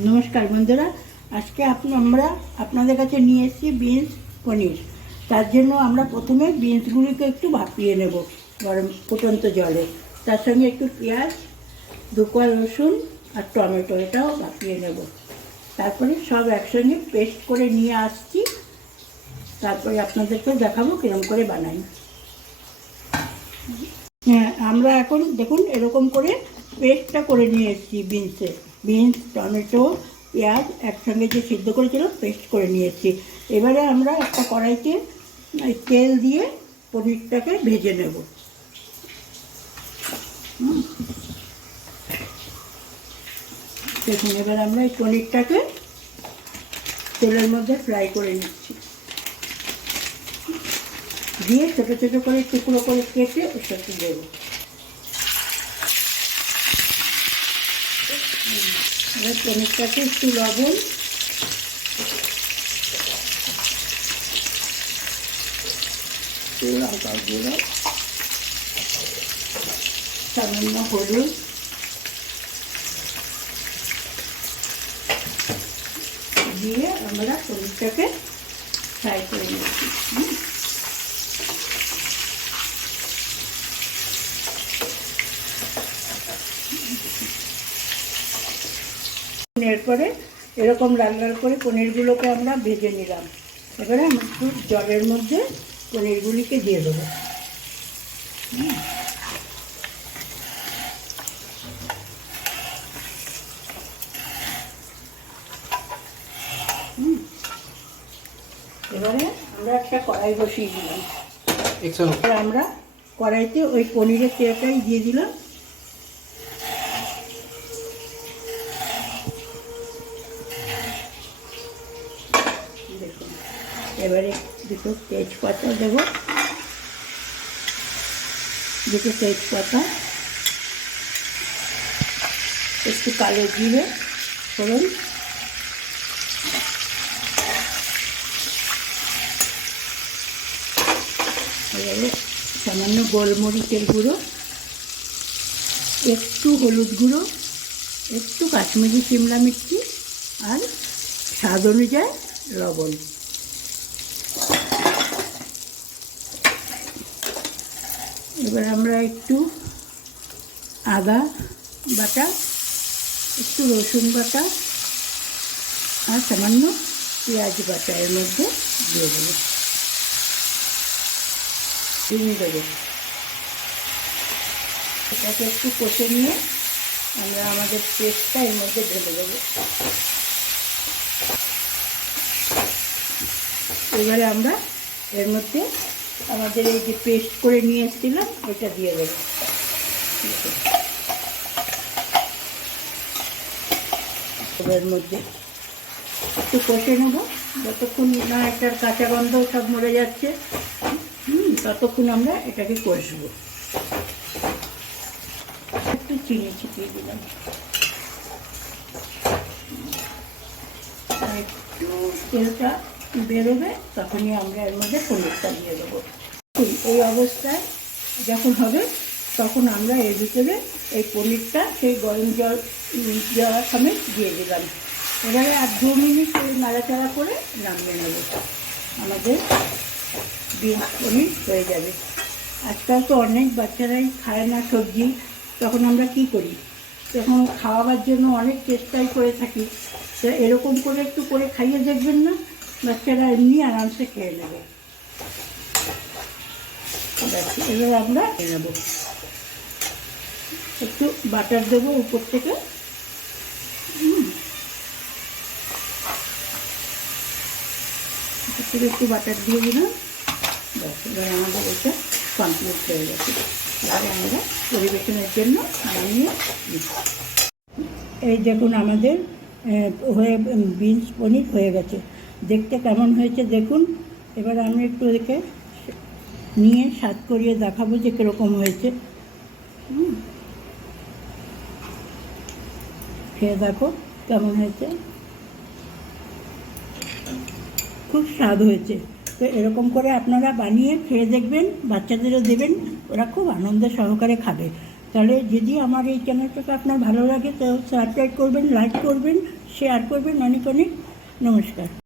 নমস্কার বন্ধুরা, আজকে আমরা আপনাদের কাছে নিয়ে এসেছি বিনস পনির। তার জন্য আমরা প্রথমে বিনসগুলিকে একটু ভাপিয়ে নেব গরম, ফুটন্ত জলে। তার সঙ্গে একটু পেঁয়াজ, দু কোয়া রসুন আর টমেটো এটাও ভাপিয়ে নেব। তারপরে সব একসঙ্গে পেস্ট করে নিয়ে আসছি। তারপরে আপনাদেরকে দেখাবো কিরম করে বানাই। হ্যাঁ আমরা এখন দেখুন এরকম করে পেস্টটা করে নিয়ে এসেছি বিনসে। বিনস, টমেটো, পেঁয়াজ একসঙ্গে যে সিদ্ধ করেছিল পেস্ট করে নিয়েছি। এবারে আমরা একটা কড়াইতে তেল দিয়ে পনিরটাকে ভেজে নেব। দেখুন, এবার আমরা এই পনিরটাকে তেলের মধ্যে ফ্রাই করে নিচ্ছি। দিয়ে ছোটো ছোটো করে টুকরো করে কেটে ওর সাথে দেবো। এবার পনিরটাকে একটু লবণ। সামান্য হলুদ। দিয়ে আমরা পনিরটাকে ফ্রাই করে নিচ্ছি। এরপরে এরকম লাল লাল করে পনিরগুলোকে আমরা ভেজে নিলাম। এবারে আমরা একটু জলের মধ্যে পনিরগুলিকে দিয়ে দেবো। এবারে আমরা একটা কড়াই বসিয়ে দিলাম। আমরা কড়াইতে ওই পনিরের তেলটাই দিয়ে দিলাম। দেখুন। এবারে দুটো তেজপাতা দেবো। দুটো তেজপাতা। একটু কালো জিরে, ফোড়ন। এবারে সামান্য গোলমরিচের গুঁড়ো। একটু হলুদ গুঁড়ো, একটু কাশ্মীরি শিমলা মির্চি আর স্বাদ অনুযায়ী লবণ এবার আমরা একটু আদা বাটা, একটু রসুন বাটা আর সামান্য পেঁয়াজ বাটা এর মধ্যে দিয়ে দেবো। চিনি দেবো। এটাকে একটু কষে নিয়ে আমরা আমাদের পেস্টটা এর মধ্যে ঢেলে দেবো। এবারে আমরা এর মধ্যে আমাদের এই যে পেস্ট করে নিয়ে এসেছিলাম এটা দিয়ে দেবো। এর মধ্যে একটু কষে নেব। যতক্ষণ না এটার কাঁচা গন্ধ সব মরে যাচ্ছে, হুম, ততক্ষণ আমরা এটাকে কষবো। একটু চিনি ছিটিয়ে দিলাম। একটু তেলটা বেরোবে, তখনই আমরা এর মধ্যে পনিরটা দিয়ে দেবো। এই অবস্থায় যখন হবে, তখন আমরা এর ভিতরে এই পনিরটা সেই গরম জল দেওয়া সমেত দিয়ে দিলাম। এবারে আর দু মিনিট নাড়াচাড়া করে নামিয়ে নেব। আমাদের বিনস পনির হয়ে যাবে। আজকাল তো অনেক বাচ্চারাই খায় না সবজি, তখন আমরা কি করি? তখন খাওয়াবার জন্য অনেক চেষ্টাই করে থাকি, তো এরকম করে একটু করে খাইয়ে দেখবেন না? বাচ্চারা এমনি আরামসে খেয়ে নেবে। এবার আমরা নেব একটু বাটার দেবো উপর থেকে। থেকে একটু বাটার দিয়ে দিলাম। ব্যাস, এবার আমাদের এটা কমপ্লিট হয়ে গেছে। এবারে আমরা পরিবেশনের জন্য বানিয়ে এই দেখুন আমাদের হয়ে বিনস পনির হয়ে গেছে। দেখতে কেমন হয়েছে দেখুন। এবার আমি একটু একে নিয়ে স্বাদ করিয়ে দেখাবো যে কীরকম হয়েছে। খেয়ে দেখো কেমন হয়েছে। খুব স্বাদ হয়েছে। তো এরকম করে আপনারা বানিয়ে খেয়ে দেখবেন, বাচ্চাদেরও দেবেন, ওরা খুব আনন্দ সহকারে খাবে। তাহলে যদি আমার এই চ্যানেলটাকে আপনার ভালো লাগে, তো সাবস্ক্রাইব করবেন লাইক করবেন শেয়ার করবেন অনেক অনেক। নমস্কার।